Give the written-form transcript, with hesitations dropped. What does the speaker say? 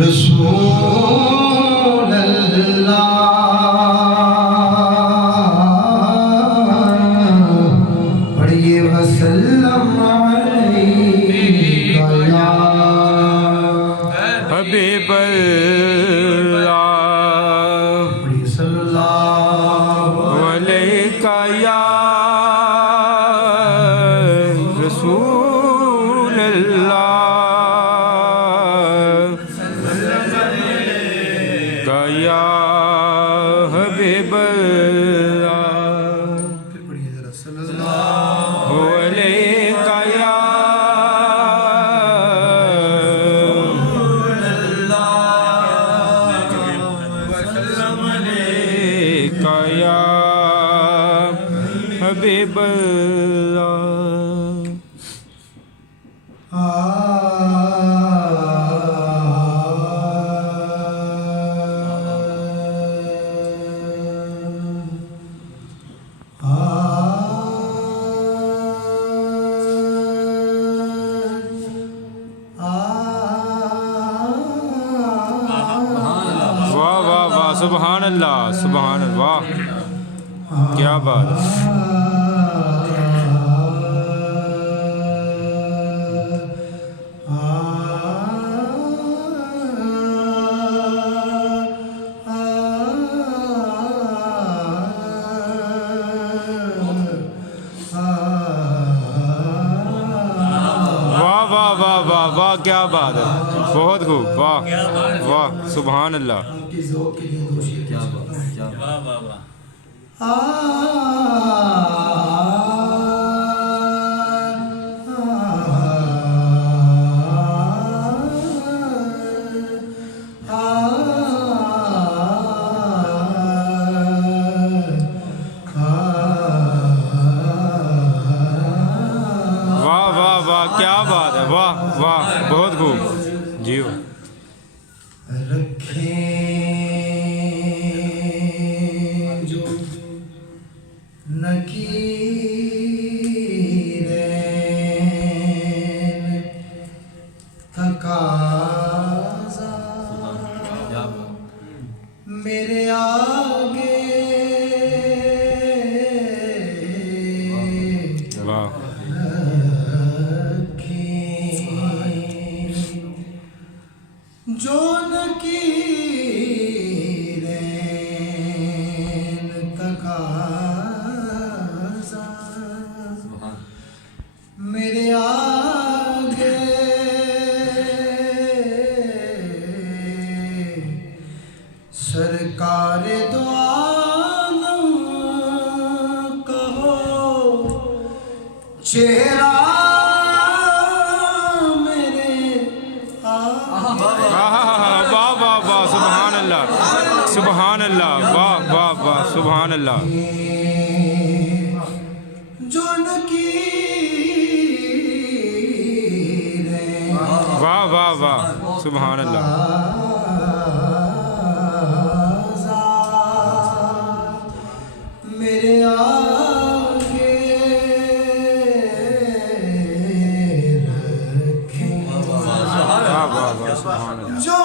रसूल अल्लाह पढ़िए वसल्लम अलैका या हबीब अल्लाह पढ़िए सल्लल्लाहु अलैका या रसूल अल्लाह का या हबीब अल्लाह फिर पढ़िए जरा सल्लल्लाहु अलैका या अलैका या हबीब अल्लाह वाह वाह वाह सुभान अल्लाह सुभान अल्लाह क्या बात है। वाह वाह वाह वाह वाह क्या बात है, बहुत खूब, वाह वाह सुभान अल्लाह। आपके ज़ौक़ के लिए दो शेर क्या बात वाह वाह वाह क्या बात है, वाह वाह बहुत खूब जी। रखें जो नकीरें तकाज़ा मेरे आगे वाह जो नकीरें तकाज़ा मेरे आगे सरकार दो आलम कहो चेहरा मेरे वाह वाह वाह सुभान अल्लाह सुभान अल्लाह, वाह वाह वाह सुभान अल्लाह। जो नकीरें वाह वाह वाह सुभान अल्लाह। मेरे आगे रखें वाह वाह वाह सुभान अल्लाह। जो